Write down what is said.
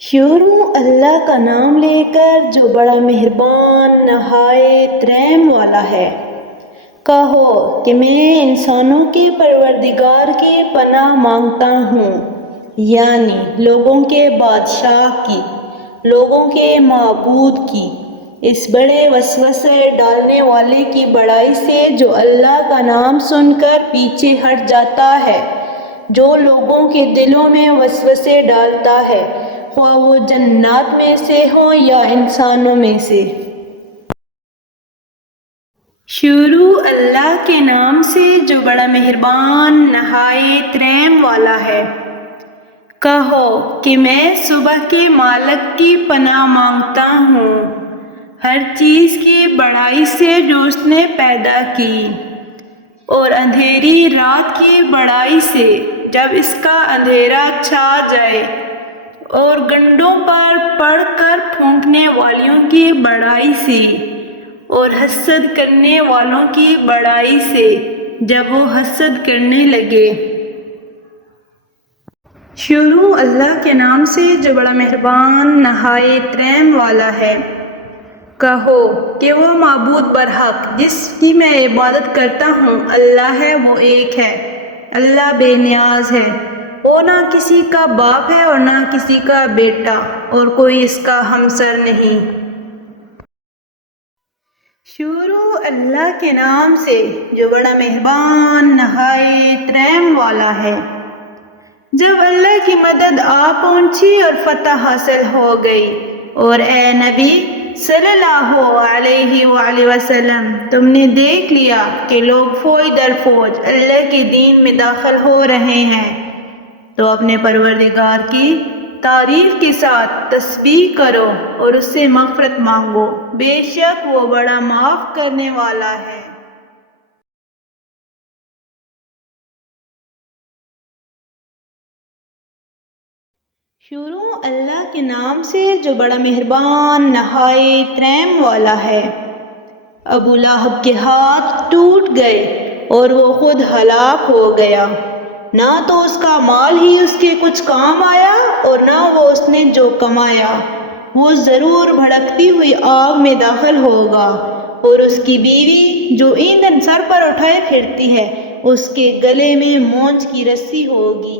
شروع اللہ کا نام لے کر جو بڑا مہربان نہایت رحم والا ہے۔ کہو کہ میں انسانوں کے پروردگار کی پناہ مانگتا ہوں، یعنی لوگوں کے بادشاہ کی، لوگوں کے معبود کی، اس بڑے وسوسے ڈالنے والے کی بڑائی سے جو اللہ کا نام سن کر پیچھے ہٹ جاتا ہے، جو لوگوں کے دلوں میں وسوسے ڈالتا ہے، خواہ وہ جنات میں سے ہوں یا انسانوں میں سے۔ شروع اللہ کے نام سے جو بڑا مہربان نہایت رحم والا ہے۔ کہو کہ میں صبح کے مالک کی پناہ مانگتا ہوں، ہر چیز کی بڑائی سے جو اس نے پیدا کی، اور اندھیری رات کی بڑائی سے جب اس کا اندھیرا چھا جائے، اور گنڈوں پر پڑ کر پھونکنے والیوں کی بڑائی سے، اور حسد کرنے والوں کی بڑائی سے جب وہ حسد کرنے لگے۔ شروع اللہ کے نام سے جو بڑا مہربان نہایت رحم والا ہے۔ کہو کہ وہ معبود برحق جس کی میں عبادت کرتا ہوں اللہ ہے، وہ ایک ہے، اللہ بے نیاز ہے، وہ نہ کسی کا باپ ہے اور نہ کسی کا بیٹا، اور کوئی اس کا ہمسر نہیں۔ شروع اللہ کے نام سے جو بڑا مہربان نہایت رحم والا ہے۔ جب اللہ کی مدد آ پہنچی اور فتح حاصل ہو گئی، اور اے نبی صلی اللہ علیہ وآلہ وسلم تم نے دیکھ لیا کہ لوگ فوج در فوج اللہ کے دین میں داخل ہو رہے ہیں، تو اپنے پروردگار کی تعریف کے ساتھ تسبیح کرو اور اس سے مغفرت مانگو، بے شک وہ بڑا معاف کرنے والا ہے۔ شروع اللہ کے نام سے جو بڑا مہربان نہایت رحم والا ہے۔ ابو لہب کے ہاتھ ٹوٹ گئے اور وہ خود ہلاک ہو گیا، نہ تو اس کا مال ہی اس کے کچھ کام آیا اور نہ وہ اس نے جو کمایا، وہ ضرور بھڑکتی ہوئی آگ میں داخل ہوگا، اور اس کی بیوی جو ایندھن سر پر اٹھائے پھرتی ہے، اس کے گلے میں مونچھ کی رسی ہوگی۔